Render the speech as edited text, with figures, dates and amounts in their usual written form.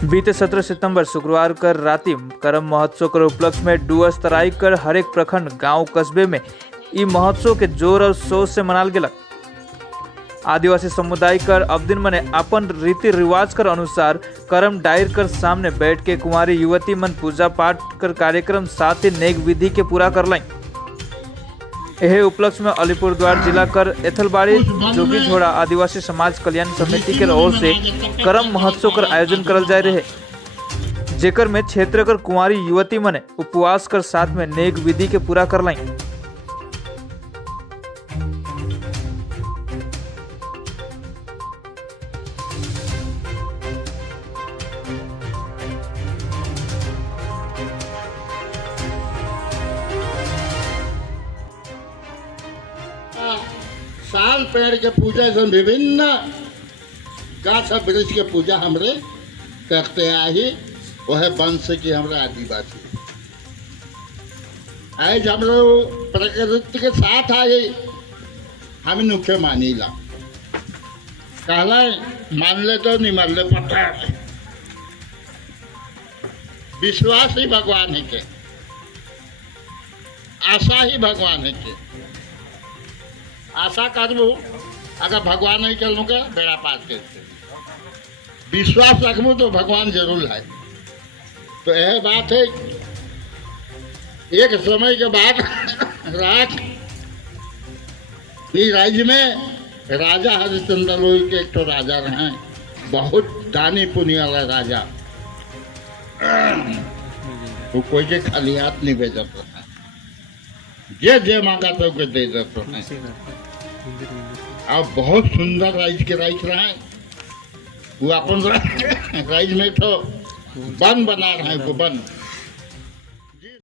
बीते 17 सितंबर शुक्रवार कर राति करम महोत्सव के उपलक्ष्य में डुअस तराई कर हरेक प्रखंड गांव कस्बे में ई महोत्सव के जोर और शोर से मनाल गेलक। आदिवासी समुदाय कर अब दिन मने अपन रीति रिवाज कर अनुसार करम डायर कर सामने बैठ के कुंवारी युवती मन पूजा पाठ कर कार्यक्रम साथ ही नेक विधि के पूरा कर लाई। यह उपलक्ष्य में अलीपुरद्वार जिला कर एथलबाड़ी जोगी झोड़ा आदिवासी समाज कल्याण समिति के ओर से करम महोत्सव कर आयोजन करल जाए रहे, जेकर में क्षेत्र कर कुंवारी युवती मने उपवास कर साथ में नेक विधि के पूरा कर लाई। साल पेड़ के पूजा से विभिन्न गाछ वृक्ष के पूजा हमरे करते आई वह वंश की हमरा आदिवासी। आज हम लोग प्रकृति के साथ आए हम नुखे मानीला कहला मान ले तो नहीं मान ले पता विश्वास ही भगवान है के आशा ही भगवान है के आशा करबू अगर भगवान नहीं चलू के बेड़ा पार करते विश्वास रखबू तो भगवान जरूर है। तो यह बात है एक समय के बाद रात राज्य में राजा हरिश्चंद्र लोग के एक तो राजा रहे बहुत दानी पुण्य वाला राजा। वो कोई के खाली हाथ नहीं भेजत है, जे मांगा तो के दे देते हैं। अब बहुत सुंदर राइज के राइज रहे वो अपन राइज में तो बन बना रहे को बन